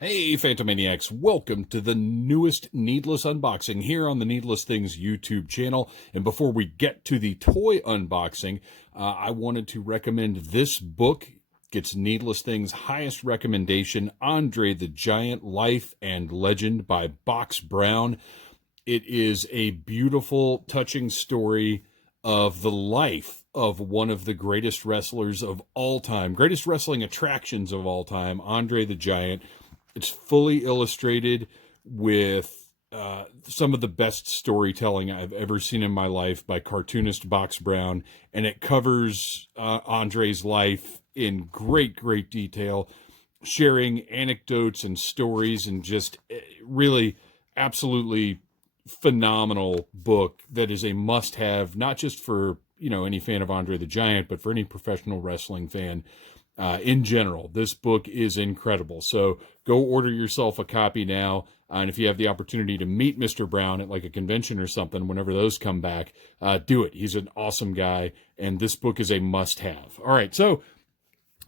Hey, Phantomaniacs, welcome to the newest Needless Unboxing here on the Needless Things YouTube channel. And before we get to the toy unboxing, I wanted to recommend this book. Gets Needless Things' highest recommendation, Andre the Giant, Life and Legend by Box Brown. It is a beautiful, touching story of the life of one of the greatest wrestlers of all time, greatest wrestling attractions of all time, Andre the Giant. It's fully illustrated with some of the best storytelling I've ever seen in my life by cartoonist Box Brown, and it covers Andre's life in great detail, sharing anecdotes and stories, and just really absolutely phenomenal book that is a must-have, not just for any fan of Andre the Giant, but for any professional wrestling fan. In general, this book is incredible. So go order yourself a copy now. And if you have the opportunity to meet Mr. Brown at like a convention or something, whenever those come back, do it. He's an awesome guy, and this book is a must-have. All right, so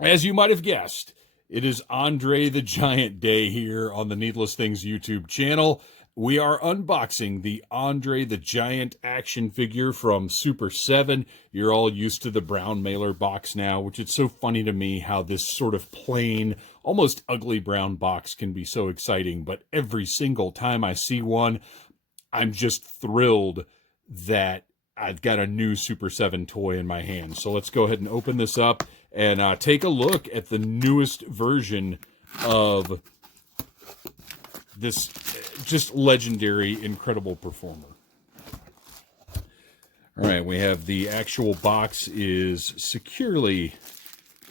as you might have guessed, it is Andre the Giant Day here on the Needless Things YouTube channel. We are unboxing the Andre the Giant action figure from Super 7. You're all used to the brown mailer box now, which is so funny to me how this sort of plain, almost ugly brown box can be so exciting. But every single time I see one, I'm just thrilled that I've got a new Super 7 toy in my hands. So let's go ahead and open this up and take a look at the newest version of this just legendary, incredible performer. All right, we have the actual box is securely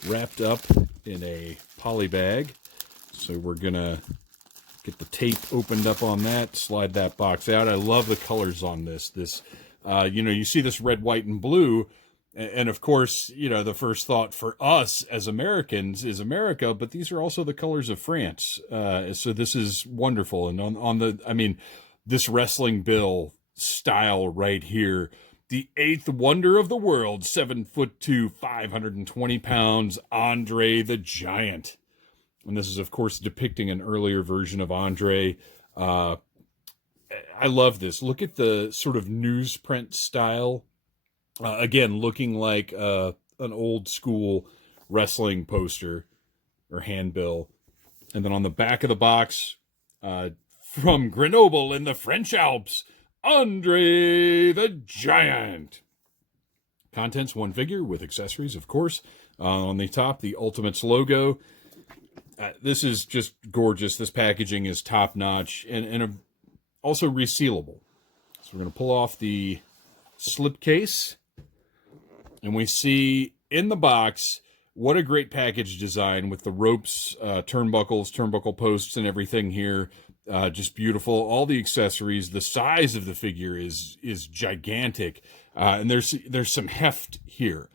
wrapped up in a poly bag. So we're gonna get the tape opened up on that, slide that box out. I love the colors on this. You see this red, white, and blue. And of course, the first thought for us as Americans is America, but these are also the colors of France. So this is wonderful. And this wrestling bill style right here, the eighth wonder of the world, 7'2", 520 pounds, Andre the Giant. And this is, of course, depicting an earlier version of Andre. I love this. Look at the sort of newsprint style. Again, looking like an old school wrestling poster or handbill. And then on the back of the box, from Grenoble in the French Alps, Andre the Giant. Contents, one figure with accessories, of course. On the top, the Ultimates logo. This is just gorgeous. This packaging is top-notch and also resealable. So we're going to pull off the slipcase. And we see in the box, what a great package design with the ropes, turnbuckle posts, and everything here. Just beautiful. All the accessories. The size of the figure is gigantic. And there's some heft here.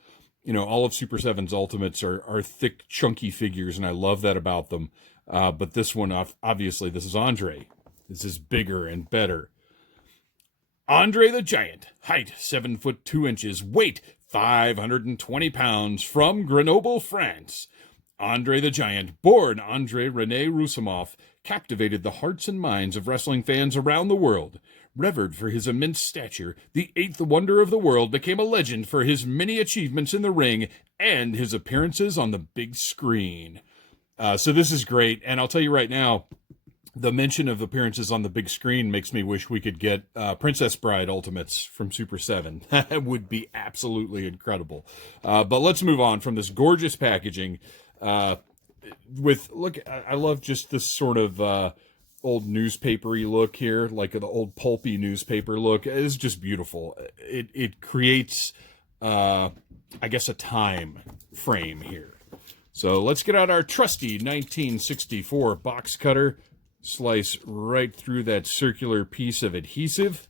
All of Super 7's Ultimates are thick, chunky figures, and I love that about them. But this one, obviously, this is Andre. This is bigger and better. Andre the Giant, height 7'2", weight 520 pounds, from Grenoble, France. Andre the Giant, born Andre Rene Roussimoff, captivated the hearts and minds of wrestling fans around the world. Revered for his immense stature, the eighth wonder of the world became a legend for his many achievements in the ring and his appearances on the big screen. So this is great, and I'll tell you right now, the mention of appearances on the big screen makes me wish we could get Princess Bride Ultimates from Super 7. That would be absolutely incredible. But let's move on from this gorgeous packaging. I love just this sort of old newspapery look here, like the old pulpy newspaper look. It's just beautiful. It creates, a time frame here. So let's get out our trusty 1964 box cutter. Slice right through that circular piece of adhesive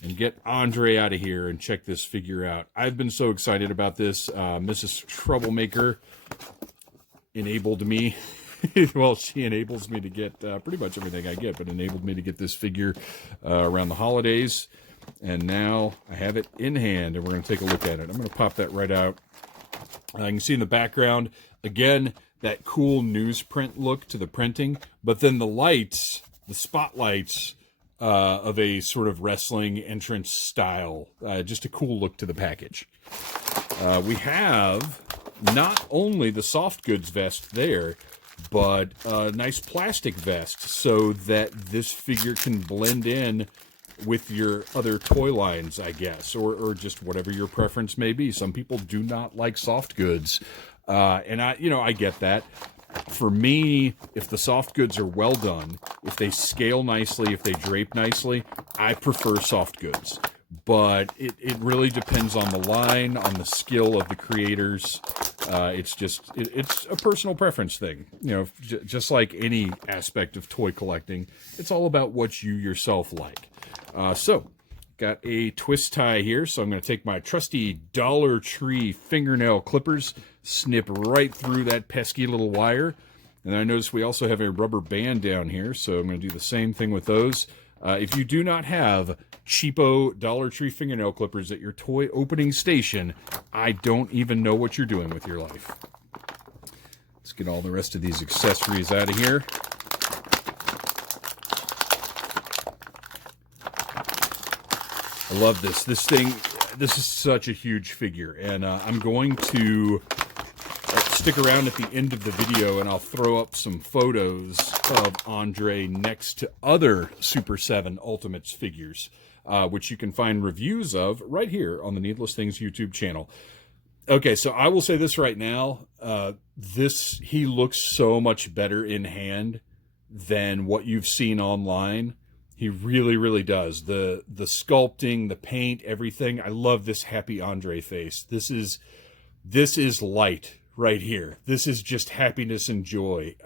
and get Andre out of here and check this figure out. I've been so excited about this. Mrs. Troublemaker enabled me. Well, she enables me to get pretty much everything I get, but enabled me to get this figure around the holidays. And now I have it in hand, and we're going to take a look at it. I'm going to pop that right out. You can see in the background, again, that cool newsprint look to the printing, but then the lights, the spotlights of a sort of wrestling entrance style. Just a cool look to the package. We have not only the soft goods vest there, but a nice plastic vest so that this figure can blend in with your other toy lines, I guess, or just whatever your preference may be. Some people do not like soft goods, and I get that. For me, if the soft goods are well done, if they scale nicely, if they drape nicely, I prefer soft goods. But it really depends on the line, on the skill of the creators. It's a personal preference thing. Just like any aspect of toy collecting, it's all about what you yourself like. So, got a twist tie here, so I'm going to take my trusty Dollar Tree fingernail clippers, snip right through that pesky little wire. And I notice we also have a rubber band down here, so I'm going to do the same thing with those. If you do not have cheapo Dollar Tree fingernail clippers at your toy opening station, I don't even know what you're doing with your life. Let's get all the rest of these accessories out of here. I love this. This is such a huge figure, and I'm going to stick around at the end of the video, and I'll throw up some photos of Andre next to other Super 7 Ultimates figures, which you can find reviews of right here on the Needless Things YouTube channel. Okay, so I will say this right now. He looks so much better in hand than what you've seen online. He really, really does. The sculpting, the paint, everything. I love this happy Andre face. This is light right here. This is just happiness and joy.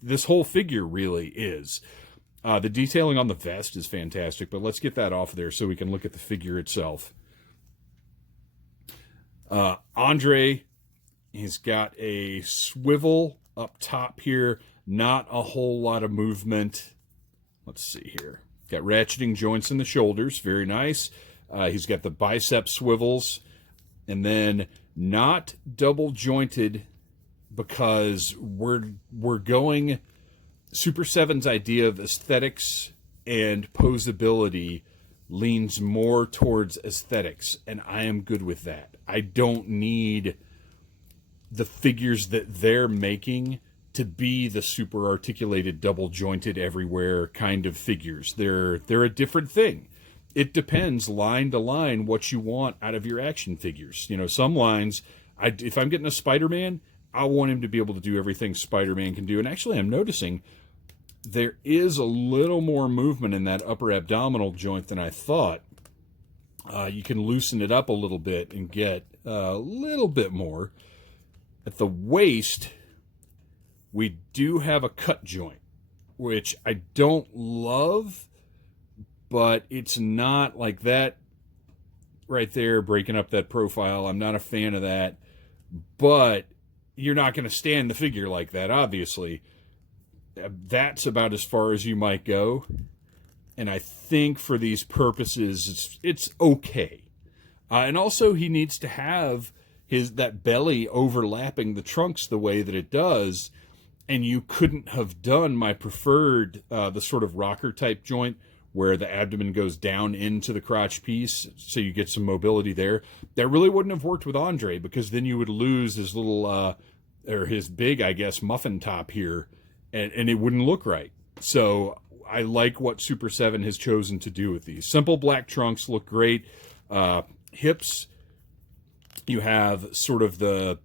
This whole figure really is. The detailing on the vest is fantastic, but let's get that off there so we can look at the figure itself. Andre has got a swivel up top here. Not a whole lot of movement. Let's see here. Got ratcheting joints in the shoulders. Very nice. He's got the bicep swivels. And then not double jointed because we're going... Super 7's idea of aesthetics and posability leans more towards aesthetics, and I am good with that. I don't need the figures that they're making to be the super articulated, double jointed everywhere kind of figures. They're a different thing. It depends line to line what you want out of your action figures. Some lines, if I'm getting a Spider-Man, I want him to be able to do everything Spider-Man can do. And actually, I'm noticing there is a little more movement in that upper abdominal joint than I thought. You can loosen it up a little bit and get a little bit more. At the waist, we do have a cut joint, which I don't love, but it's not like that right there, breaking up that profile. I'm not a fan of that, but you're not going to stand the figure like that, obviously. That's about as far as you might go, and I think for these purposes, it's okay. And also, he needs to have that belly overlapping the trunks the way that it does, and you couldn't have done my preferred, the sort of rocker type joint where the abdomen goes down into the crotch piece so you get some mobility there. That really wouldn't have worked with Andre, because then you would lose his little, or his big, I guess, muffin top here, and it wouldn't look right. So I like what Super 7 has chosen to do with these. Simple black trunks look great. Hips, you have sort of the,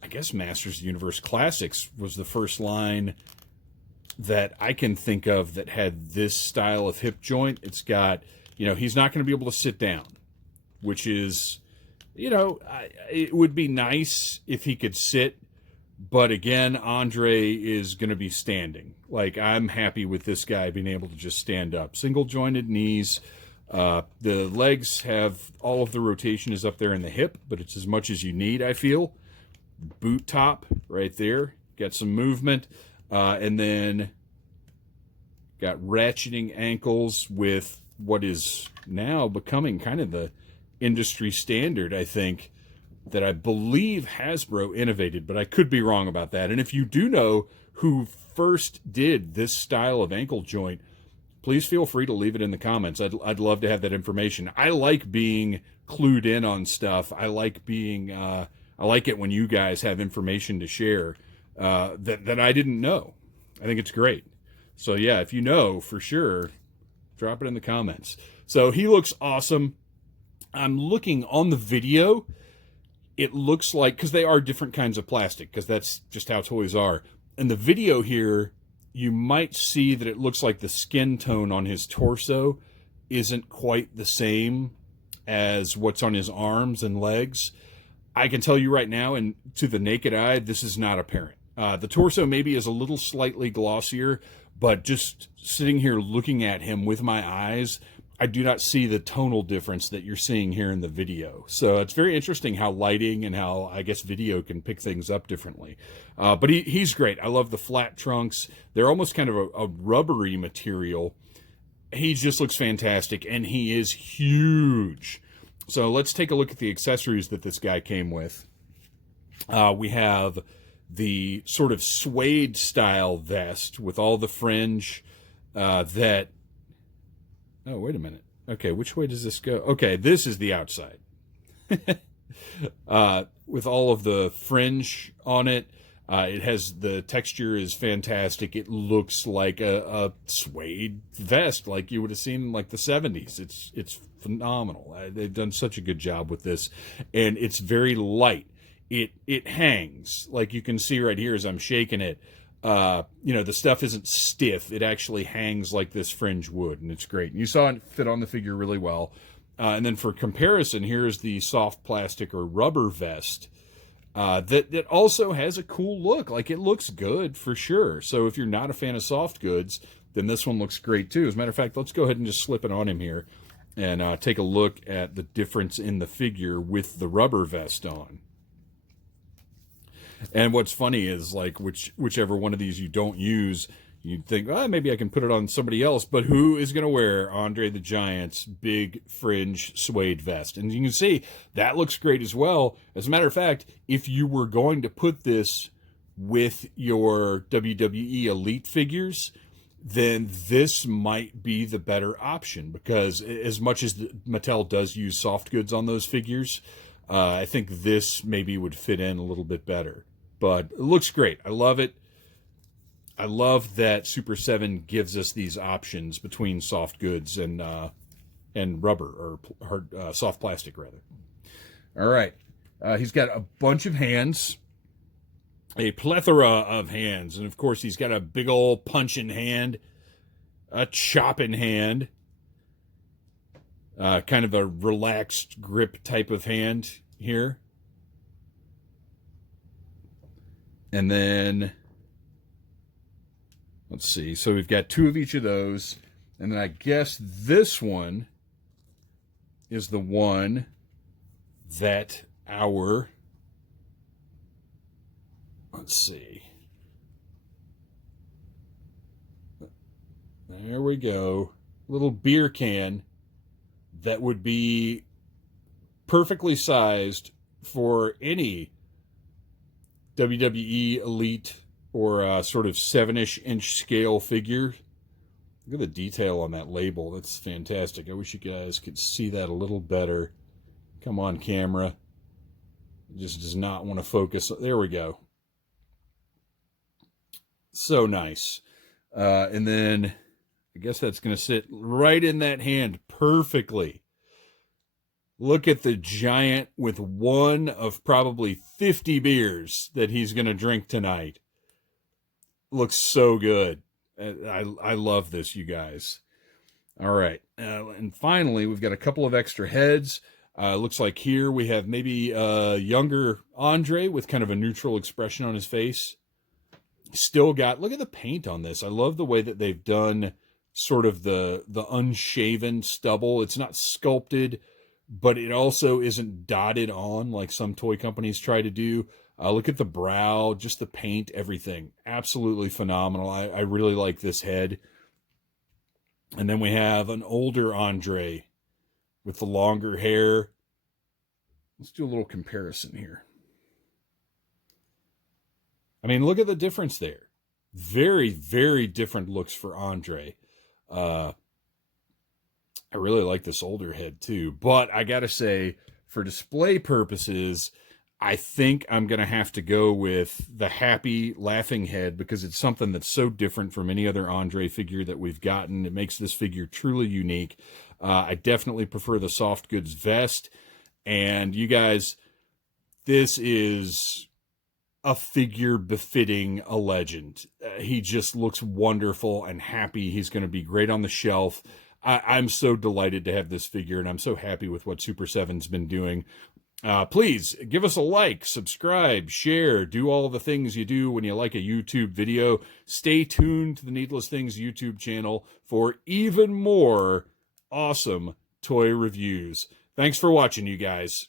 I guess Masters of the Universe Classics was the first line that I can think of that had this style of hip joint. It's got, he's not going to be able to sit down, which is, it would be nice if he could sit. But again, Andre is going to be standing. Like, I'm happy with this guy being able to just stand up. Single jointed knees. The legs have, all of the rotation is up there in the hip, but it's as much as you need, I feel. Boot top right there. Got some movement. And then got ratcheting ankles with what is now becoming kind of the industry standard, I think. that I believe Hasbro innovated, but I could be wrong about that. And if you do know who first did this style of ankle joint, please feel free to leave it in the comments. I'd love to have that information. I like being clued in on stuff. I like being I like it when you guys have information to share that I didn't know. I think it's great. So yeah, if you know for sure, drop it in the comments. So he looks awesome. I'm looking on the video. It looks like, because they are different kinds of plastic, because that's just how toys are. In the video here, you might see that it looks like the skin tone on his torso isn't quite the same as what's on his arms and legs. I can tell you right now, and to the naked eye, this is not apparent. The torso maybe is a little slightly glossier, but just sitting here looking at him with my eyes, I do not see the tonal difference that you're seeing here in the video. So it's very interesting how lighting and how, I guess, video can pick things up differently. But he's great. I love the flat trunks. They're almost kind of a rubbery material. He just looks fantastic, and he is huge. So let's take a look at the accessories that this guy came with. We have the sort of suede style vest with all the fringe that... Oh, wait a minute. Okay, which way does this go? Okay, this is the outside. With all of the fringe on it. It has, the texture is fantastic. It looks like a suede vest like you would have seen in like the 70s. It's phenomenal. They've done such a good job with this. And it's very light. It hangs. Like you can see right here as I'm shaking it. The stuff isn't stiff. It actually hangs like this fringe would, and it's great. And you saw it fit on the figure really well. And then for comparison, here's the soft plastic or rubber vest that also has a cool look. Like, it looks good for sure. So if you're not a fan of soft goods, then this one looks great too. As a matter of fact, let's go ahead and just slip it on him here and take a look at the difference in the figure with the rubber vest on. And what's funny is, like, whichever one of these you don't use, you'd think, oh, maybe I can put it on somebody else. But who is going to wear Andre the Giant's big fringe suede vest? And you can see that looks great as well. As a matter of fact, if you were going to put this with your WWE Elite figures, then this might be the better option. Because as much as Mattel does use soft goods on those figures, I think this maybe would fit in a little bit better. But it looks great. I love it. I love that Super 7 gives us these options between soft goods and rubber, or hard, soft plastic, rather. All right. He's got a bunch of hands, a plethora of hands. And, of course, he's got a big old punching hand, a chopping hand, kind of a relaxed grip type of hand here. And then, let's see. So we've got two of each of those. And then I guess this one is the one that let's see. There we go. Little beer can that would be perfectly sized for any WWE Elite or sort of 7-inch scale figure. Look at the detail on that label. That's fantastic. I wish you guys could see that a little better. Come on, camera. It just does not want to focus. There we go. So nice. And then I guess that's going to sit right in that hand perfectly. Look at the giant with one of probably 50 beers that he's going to drink tonight. Looks so good. I love this, you guys. All right. And finally, we've got a couple of extra heads. Looks like here we have maybe a younger Andre with kind of a neutral expression on his face. Still got, look at the paint on this. I love the way that they've done sort of the unshaven stubble. It's not sculpted, but it also isn't dotted on like some toy companies try to do. Look at the brow, just the paint, everything. Absolutely phenomenal. I really like this head. And then we have an older Andre with the longer hair. Let's do a little comparison here. I mean, look at the difference there. Very, very different looks for Andre. I really like this older head too, but I gotta say, for display purposes, I think I'm gonna have to go with the happy, laughing head because it's something that's so different from any other Andre figure that we've gotten. It makes this figure truly unique. I definitely prefer the soft goods vest. And you guys, this is a figure befitting a legend. He just looks wonderful and happy. He's going to be great on the shelf. I'm so delighted to have this figure, and I'm so happy with what Super 7's been doing. Please give us a like, subscribe, share, do all the things you do when you like a YouTube video. Stay tuned to the Needless Things YouTube channel for even more awesome toy reviews. Thanks for watching, you guys.